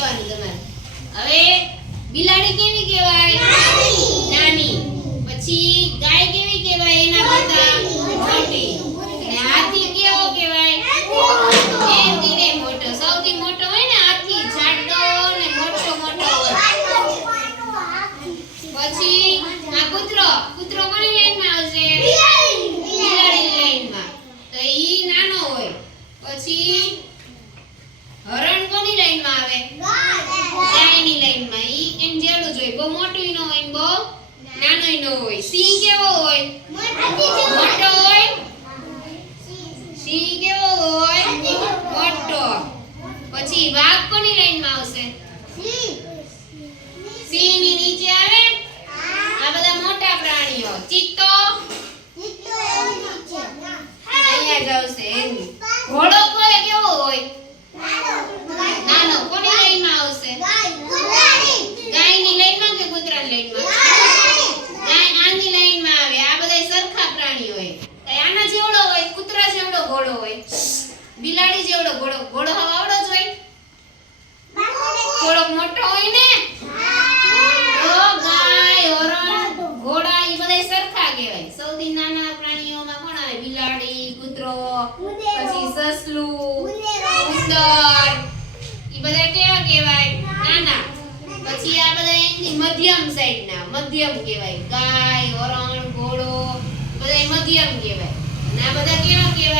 કહેવાનું તમારે? હવે બિલાડી કેવી કહેવાય? નાની. પછી ગાય કેવી કહેવાય એના કરતા મોટી. અને હાથી કેવો કહેવાય? એમથી રે મોટો. સૌથી મોટો હોય ને હાથી, જાડો ને મોટો મોટો પછી આ કૂતરો. કૂતરો કોની રેન્જમાં આવશે બિલાડીની લાઈનમાં તો ઈ નાનો હોય પછી હરણ કોની લાઈનમાં આવે ગાયની લાઈનમાં ઈ એમ જેવડું જ હોય બહુ મોટું ય હોય ને બહુ નાનો ય હોય. સિંહ કેવો હોય? મોટો હોય? સિંહ કેવો હોય? મોટો. પછી વાઘ કોની લાઈનમાં આવશે? સિંહની નીચે આવે? આ બધા મોટા પ્રાણીઓ. ચિત્તો? અહીંયા જ આવશે ઘોડો કોઈ કેવો હોય નાનો કોની લાઈનમાં આવશે ગાયની લાઈનમાં કે કૂતરાની લાઈનમાં ગાય આની લાઈનમાં આવે આ બધા સરખા પ્રાણીઓ હોય તો આના જેવડો હોય કૂતરા જેવડો ઘોડો હોય. બિલાડી જેવડો ઘોડો ઘોડો હવા આવડો જ હોય. થોડોક મોટો હોય ને? તો ગાય હરણ ઘોડા એ બધા સરખા કહેવાય. સૌથી નાના પ્રાણીઓમાં કોણ આવે? બિલાડી કૂતરો પછી સસલું ઉંદર. ઈ બધા કેવા કહેવાય? નાના. પછી આ બધા એની મધ્યમ સાઈડના મધ્યમ કહેવાય. ગાય હરણ ઘોડો બધા મધ્યમ કહેવાય. અને આ બધા કેવા કહેવાય?